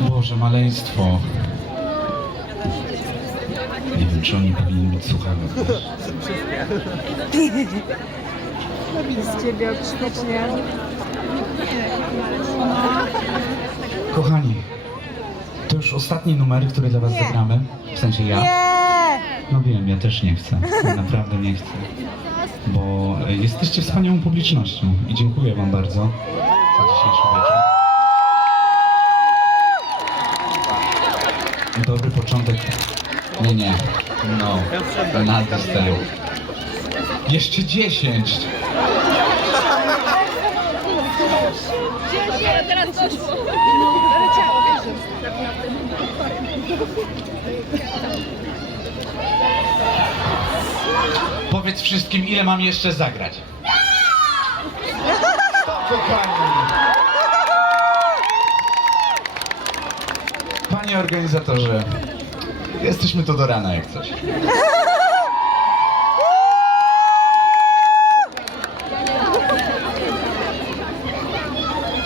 Boże, maleństwo. Nie wiem, czy oni powinni być słuchawek. Z ciebie. Kochani, to już ostatni numer, który dla was zagramy. W sensie ja. No wiem, ja też nie chcę. Naprawdę nie chcę. Bo jesteście wspaniałą publicznością i dziękuję wam bardzo za dzisiejszy wieczór. Dobry początek. Nie, nie. No. Na wstęp. Jeszcze 10. Teraz doszło. Leciało, wiesz. Powiedz wszystkim, ile mam jeszcze zagrać. Kochani. Panie organizatorze, jesteśmy tu do rana jak coś.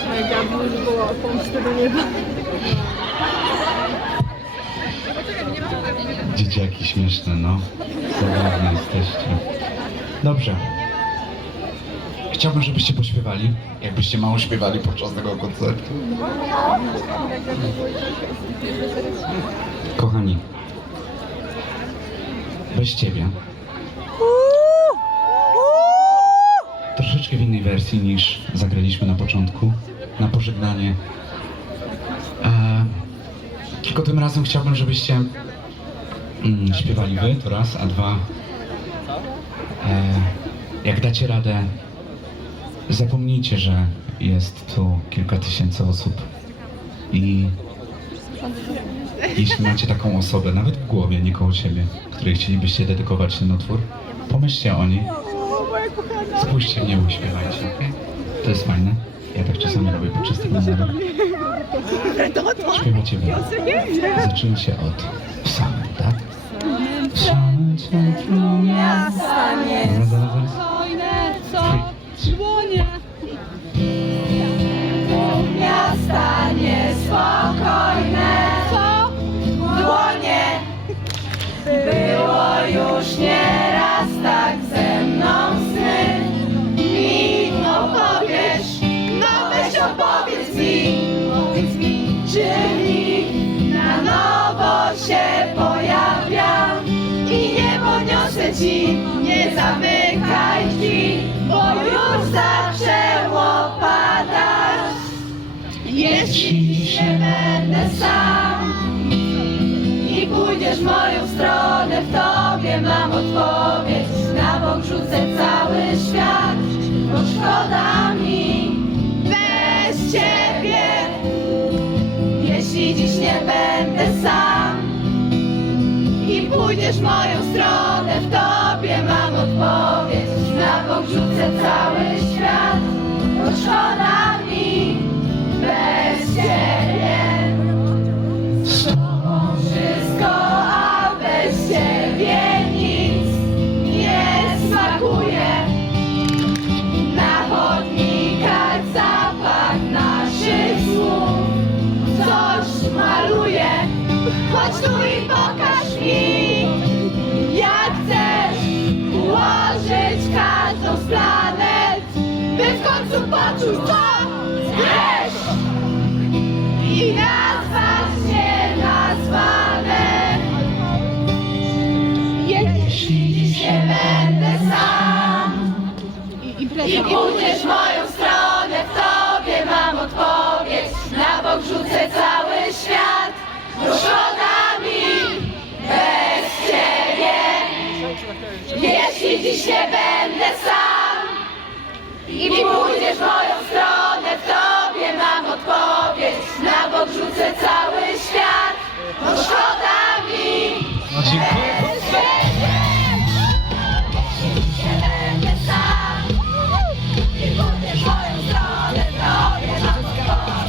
Mega już pomsty do nieba. Dzieciaki śmieszne, no. Zabawne jesteście. Dobrze. Chciałbym, żebyście pośpiewali, jakbyście mało śpiewali podczas tego koncertu. Kochani, bez ciebie. Troszeczkę w innej wersji niż zagraliśmy na początku, na pożegnanie. E, tylko tym razem chciałbym, żebyście mm, śpiewali wy, to raz, a dwa. E, jak dacie radę, zapomnijcie, że jest tu kilka tysięcy osób i jeśli macie taką osobę, nawet w głowie, nie koło siebie, której chcielibyście dedykować ten utwór, pomyślcie o niej, spójrzcie w niebo śpiewajcie, okej? To jest fajne. Ja tak czasami robię podczas tego numeru. Śpiewacie wy. Zacznijcie od w tak? W centrum miasta nie podniosę ci, nie zamykaj drzwi, bo już zaczęło padać. Jeśli dzisiaj będę sam i pójdziesz w moją stronę, w tobie mam odpowiedź. Na bok rzucę cały świat, bo szkoda mi bez ciebie. Jeśli dziś nie będę pójdziesz moją stronę, w tobie mam odpowiedź. Na bok rzucę cały świat, bo szkoda mi bez ciebie. I pójdziesz w